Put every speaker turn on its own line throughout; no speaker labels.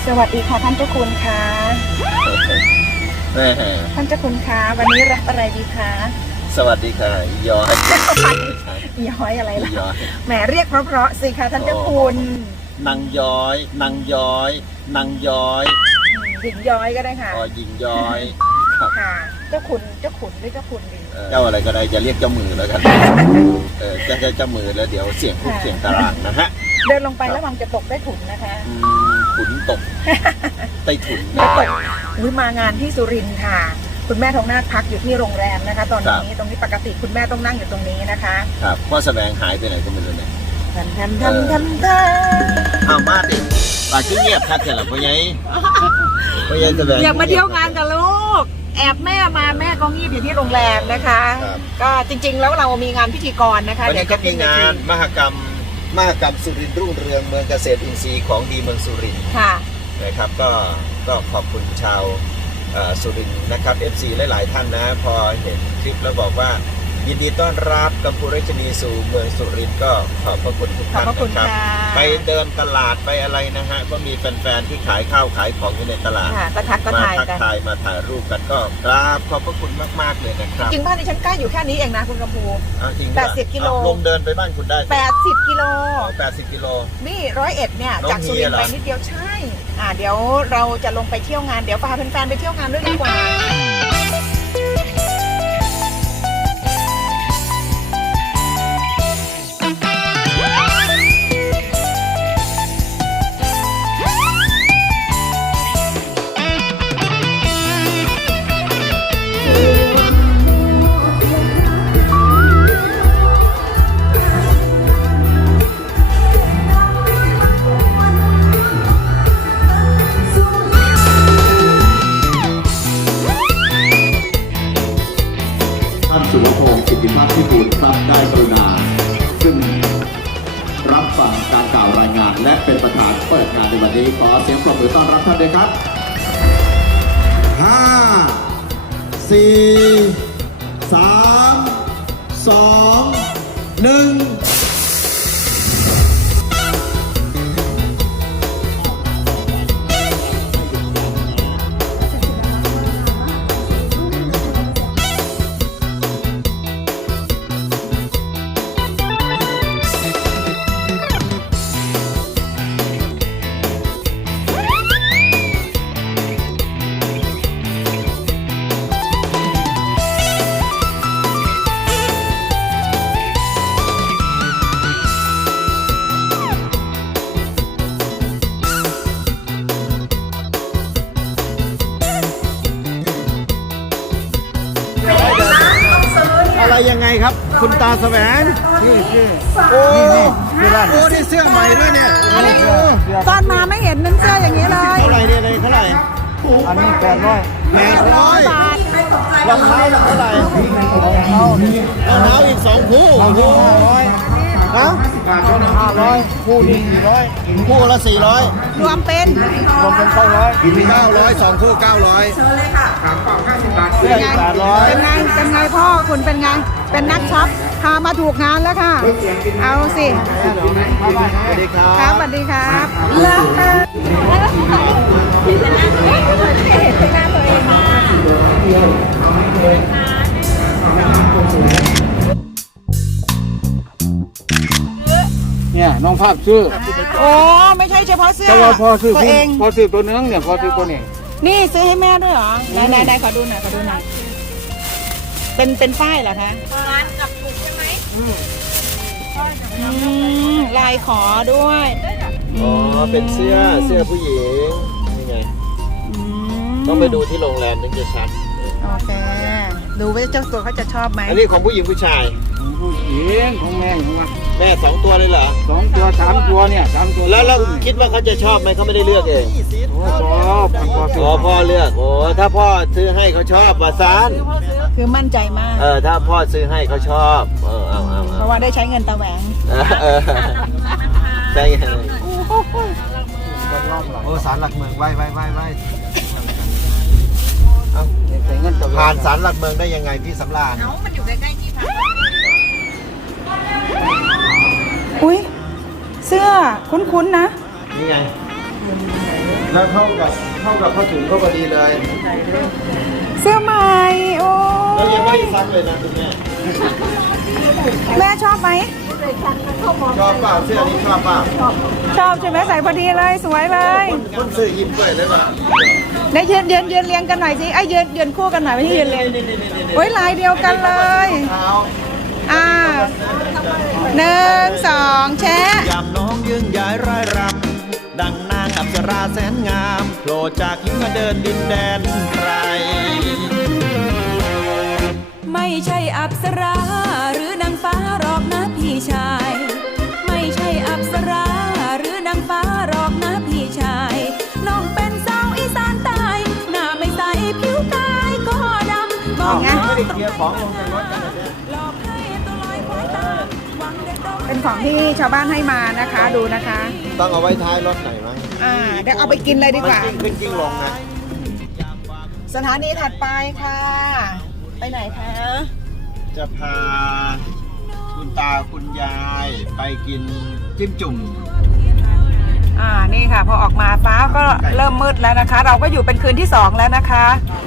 สวัสดีค่ะท่านเจ้าคุณคะท่านเจ้าคุณคะวันนี้รับอะไรดีคะ
สวัสดีค่ะย้อย
ย้อยอะไรล่ะแหมเรียกเพราะๆสิคะท่านเจ้าคุณ
นางย้อยนางย้อยนางย้อย
หญิงย้อยก็ได้ค่ะ
อ๋อหญิงย้อย
ค่ะเจ้าคุณเรียกเจ้าคุณดี
เจ้าอะไรก็ได้จะเรียกเจ้ามือแล้วกันเจ้ามือแล้วเดี๋ยวเสียงคุกเสียงตารางนะฮะ
เดินลงไประวังจะตกได้ถุนนะคะ
ถุนตกใต้ถุน
ตกมางานที่สุรินทร์ค่ะคุณแม่ทองนาถพักอยู่ที่โรงแรมนะคะตอนนี้ตรงนี้ปกติคุณแม่ต้องนั่งอยู่ตรงนี้นะคะ
ครับพ่อแสดงหายไปไหนก็ไม่รู้เนี่ย
ทัน
เอามาดิปากเงียบทักเสร็จแล้วพ่อใหญ่แสดง
อยากมาเที่ยวงานกับลูกแอบแม่มาแม่ก็งีบอยู่ที่โรงแรมนะคะก็จริงๆแล้วเรามีงานพิธีกรนะคะ
วันนี้ก็มีงานมหกรรมสุรินทร์รุ่งเรืองเมืองเกษตรอินทรีย์ของดีเมืองสุรินทร์นะครับก็ขอบคุณชาวสุรินทร์นะครับ FC หลายๆท่านนะพอเห็นคลิปแล้วบอกว่ายินดีต้อนรับกัมพูราชนีสู่เมืองสุรินทร์ก็ขอบพระคุณทุกท่านนะครับไปเดินตลาดไปอะไรนะฮะก็มีแฟนๆที่ขายข้าวขายของอยู่ในตลาด
ก็ทัก
ทายมาถ่ายรูปกันก็กราบขอบพระคุณมากๆเลยนะครับ
จริงบ้านดิฉันใกล้อยู่แค่นี้เองนะคุณกำพู80 กิโล
ลงเดินไปบ้านคุณได้
80 กิโล
80 กิโล
นี่101เนี่ยจากสุรินทร์ไปนิดเดียวใช่เดี๋ยวเราจะลงไปเที่ยวงานเดี๋ยวพาแฟนๆไปเที่ยวงานด้วยดีกว่า
สุวพงศ์สิทธิภาพพิบูลครับได้กรุณาซึ่งรับฟังการกล่าวรายงานและเป็นประธานเปิดงานในวันนี้ขอเสียงปรบมือต้อนรับท่านด้วยครับ5 4 3 2 1
อะไรยังไงครับคุณตาแสวงโอ้นี่เสื้อใหม่ด้วยเนี่ย
ตอนมาไม่เห็นนั่นเสื้ออย่างนี้เลย
เท่าไหร่เนี่ยเลยเท่าไหร่
อันนี้800
บาท
รองเท้าเท่าไหร่รองเท้าอีก2 คู่
500
นะ
500คู่นี้400
คู่ละ400
รวมเป็น
900
2 คู่900
เป็นไงพ่อคุณเป็นไงเป็นนักช็อปพามาถูกงานแล้วค่ะเอาสิ
สวัสดีครับ
ครับสวัสดีครับ
เนี่ยน้องภาพชื่อ
โอ้ไม่ใช่เฉพาะเสื้อ
พอซื้อ
ตัวเอง
พอซื้อตัวนึงเนี่ยพอซื้อตัวนี้
นี่ซื้อให้แม่ด้วยเหรอไหนขอดูหน่อยเป็นป้ายเหรอคะร้านกับถูกใช่ไหมลายขอด้วย
อ๋อเป็นเสื้อผู้หญิงนี่ไงต้องไปดูที่โรงแรมถึงจะชัด
โอเคดูว่าเจ้าตัวเขาจะชอบไหม
อันนี้ของผู้หญิงผู้ชาย
ผู้หญิงของแม่ของ
แม่2 ตัวเลยเหรอ
2 ตัว 3 ตัวเนี่ย3 ตัว
แล้วคิดว่าเขาจะชอบไหมเขาไม่ได้เลือกเองพ่อเลือกโอ้ถ้าพ่อซื้อให้เขาชอบประสาน
คือมั่นใจมาก
ถ้าพ่อซื้อให้เขาชอบเอา
เพราะว่าได้ใช้เงินตะแหวง
ใช่โอ้ศาลหลักเมืองไว้ผ่านศาลหลักเมืองได้ยังไงพี่สำราญ
มันอยู่ใกล้ๆที่พักอุ้ยเสื้อคุ้นๆนะ
นี่ไงแล้วเท่ากับพ่อถึงก็พอดีเลย
เสื้อใหม่โอ้
แล้วยังไม่ได้ซักเลยนะคุณแม่
แม่ชอบไหม
ชอบเปล่าเสื้อนี้ชอบเปล่า
ชอบใช่ไหมใส่พอดีเลยสวยเลย
คนซื้อยิ้มด้วยเลยป่ะ
ได้ยืนเรียงกันหน่อยสิไอ้ยืนคู่กันหน่อยไม่ใช่ยืนเรียงโอ้ยลายเดียวกันเลย
เท้า
1 2 แชะ
ยามน้องยืนย้ายร่ายรำดังนางอัปสราแสนงามโผล่จากหิมมาเดินดินแดนไกล
ไม่ใช่อัปสราหรือนางฟ้าหรอกนะพี่ชาย ไม่ใช่อัปสราหรือนางฟ้าหรอกนะพี่ชายน้องเป็นสาวอีสานใต้หน้าไม่ใสผิวกายก็ดำบอกน้องต้องหลอกให้ตัวลอยคอยตามหวังเด็กดอก
เป็นของที่ชาวบ้านให้มานะคะดูนะคะ
ต้องเอาไว้ท้ายรถหน่อยมั้ง
เดี๋ยวเอาไปกินเลยดีกว่า
มันกิ้งขึ้นกิ้งลงนะ
สถานีถัดไปค่ะ ไปไหนคะ
จะพาคุณตาคุณยายไปกินจิ้มจุ่ม
นี่ค่ะพอออกมาฟ้าก็เริ่มมืดแล้วนะคะ เราก็อยู่เป็นคืนที่2แล้วนะคะ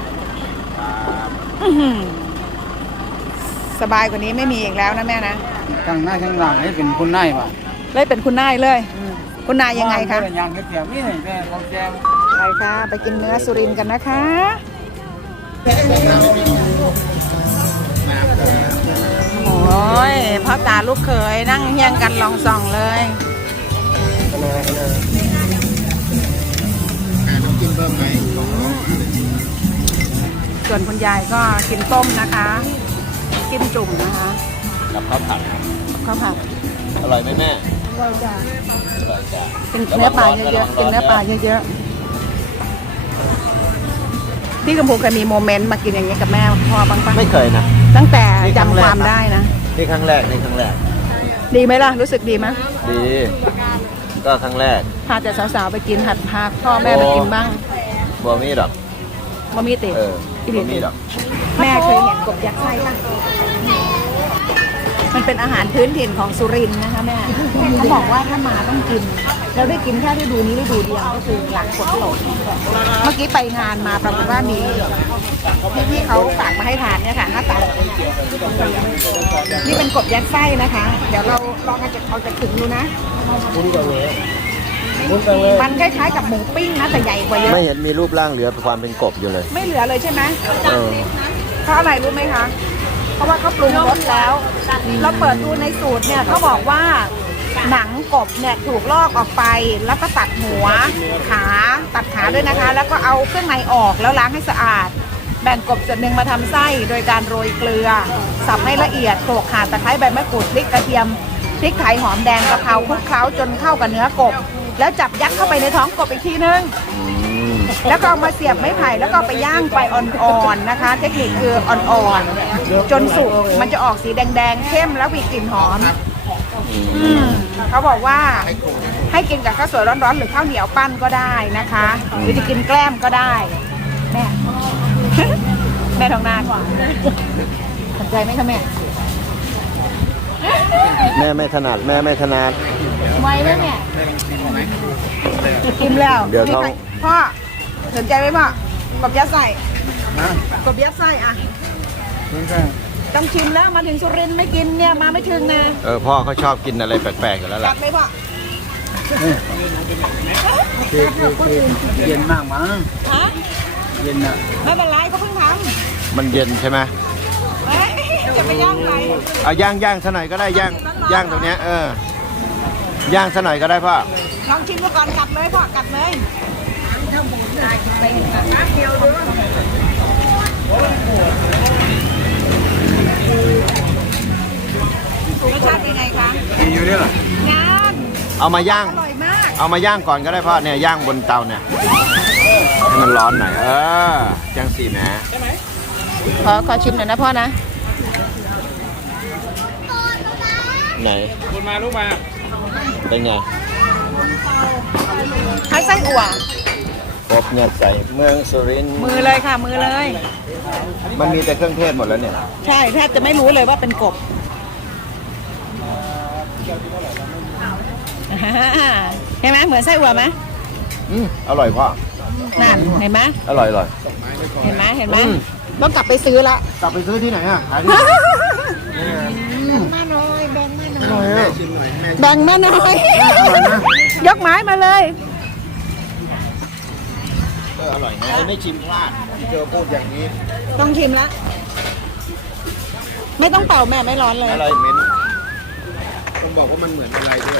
อื้อหือสบายกว่านี้ไม่มีอีกแล้วนะแม่นะ
ทั้งหน้าทั้งหลังให้เป็นคุณนายป่ะ
เลยเป็นคุณนายเลย คุณนายยังไงคะ
เป็นยังเทียมนี่แม่ของแจม
ไปค่ะไปกินเนื้อสุรินทร์กันนะคะโอ้ยพ่อตาลูกเขยนั่งเฮียงกันลองส่องเลยส่วนคุณยายก็กินต้มนะคะกินจุ่มนะคะ
กับข้าวผัด
กับข้าวผัด
อร่อยไหมแม่
อร่อยจ้ะ
อร่อยจ้ะ
กินเนื้อปลาเยอะๆกินเนื้อปลาเยอะๆพี่กำพูเคยมีโมเมนต์มากินอย่างนี้กับแม่พ่อบ้างปะ
ไม่เคยนะ
ตั้งแต่
นี่ครั้ง
จำ
แรก
ความได้นะ
นี่ครั้งแรกนี่ครั้งแรก
ดีไหมล่ะ รู้สึกดีไหม
ดี ก็ครั้งแรก
พาแต่สาวๆไปกินหัดพาพ่อแม่ไปกินบ้าง
บัวมีดอก
มามีติ
บัวมีดอก
แม่เคยเห็นกบยักษ์ไส้ป่ะมันเป็นอาหารพื้นถิ่นของสุรินทร์นะคะแม่เขาบอกว่าถ้ามาต้องกินเราได้กินแค่ฤดูนี้ฤดูเดียวก็คือหลังฝนตกเมื่อกี้ไปงานมาปรากฏว่ามีพี่เขาฝากมาให้ทานเนี่ยค่ะหน้าตานี่เป็นกบยัดไส้นะคะ เดี๋ยวเราลองเอาจะถึงดูนะมันคล้ายๆกับหมูปิ้งนะแต่ใหญ่กว่าเยอะ
ไม่เห็นมีรูปร่างเหลือความเป็นกบอยู่เลย
ไม่เหลือเลยใช่ไหม
เออ
เพราะอะไรรู้ไหมคะเพราะว่าเขาปรุงรสแล้วเราเปิดดูในสูตรเนี่ยเขาบอกว่าหนังกบเนี่ยถูกลอกออกไปแล้วก็ตัดหัวขาตัดขาด้วยนะคะ แล้วก็เอาเครื่องในออกแล้วล้างให้สะอาด แบ่งกบส่วนหนึ่งมาทำไส้โดยการโรยเกลือสับให้ละเอียดโขลกข่าตะไคร้ใบมะกรูดพริกกระเทียมพริกไทยหอมแดงกะเพราคลุกเคล้าจนเข้ากับเนื้อกบ แล้วจับยัดเข้าไปในท้องกบอีกทีนึงแล้วก็เอามาเสียบไม้ไผ่แล้วก็ไปย่างไฟอ่อนๆนะคะ เทคนิคคืออ่อนๆจนสุกมันจะออกสีแดงๆเข้มแล้วมีกลิ่นหอมเขาบอกว่าให้กินกับข้าวสวยร้อนๆหรือข้าวเหนียวปั้นก็ได้นะคะหรือจะกินแกล้มก็ได้แม่ แม่ทองนานสนใจไหมคะแม่
แม่ไม่ถนัดแม่ไม่ถนัด
ไว้ไหมแม่กินแล้ว
เดี๋ยวท้อง
พ่อสนใจไหมพ่อกบยัดไส้กบยัดไส้อ่ะต้องชิมแล้วมาถึงสุรินทร์ไม่กินเนี่ยมาไม่ถึงนะ
พ่อเขาชอบกินอะไรแปลกๆอยู่แล้ว
จั
ล่ะ
ดเลยพ่อ
เย็นมากมั้ง
ฮะ
เย็นอ่ะ
ไม่เป็นไรก็เพิ่งท
มันเย็นใช่ไหม
ำเอ้ยจะไปย่างไหน
เอาย่างซะหน่อยก็ได้ย่างตรงเนี้ยย่างซะหน่อยก็ได้พ่อ
ลองชิมดูก่อนกลับเลยพ่อกลับเลยรสชาติเป็นไงคะ
ดีอยู่เนี่ยเหรอง
าม
เอามาย่าง
อร่อยมาก
เอามาย่างก่อนก็ได้พ่อเนี่ยย่างบนเตาเนี่ยให้มันร้อนหน่อยจังสีแหม
ขอชิมหน่อยนะพ่อนะ
ไหน
คุณมาลูกมา
เป็นไง
ให้ไส้อั่ว
กบเนี่ยใส่เมืองสุรินทร์
มือเลยค่ะมือเลย
มันมีแต่เครื่องเทศหมดแล้วเนี่ย
ใช่แทบจะไม่รู้เลยว่าเป็นกบเห็นไหมเหมือนไส้อั่วไหม
อร่อยพ่อ
นั่นเห็นไหม
อร่อย
เห็นไหมต้องกลับไปซื้อละ
กลับไปซื้อที่ไหนอ่ะขายที่ อร่อยอ่ะ
แบ่งมาหน่อยยกไม้มาเลย
อร่อยนะไม่ชิมพลาดเจอพูดอย่างนี้
ต้องชิมละไม่ต้องเป่าแม่ไม่ร้อนเลย
อร่อยเหม็น
ต้องบอกว่ามันเหมือนอะไรด้วย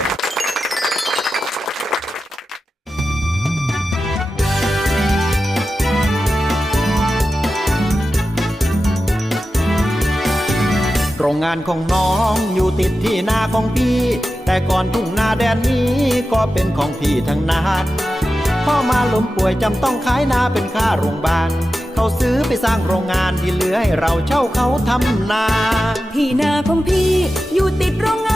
โรงงานของน้องอยู่ติดที่นาของพี่ แต่ก่อนทุ่งนาแดนนี้ก็เป็นของพี่ทั้งนั้นพ่อมาล้มป่วยจำต้องขายนาเป็นค่าโรงพยาบาลเขาซื้อไปสร้างโรงงานที่เหลือให้เราเช่าเขาทำนา
ที่นาของพี่อยู่ติดโรงง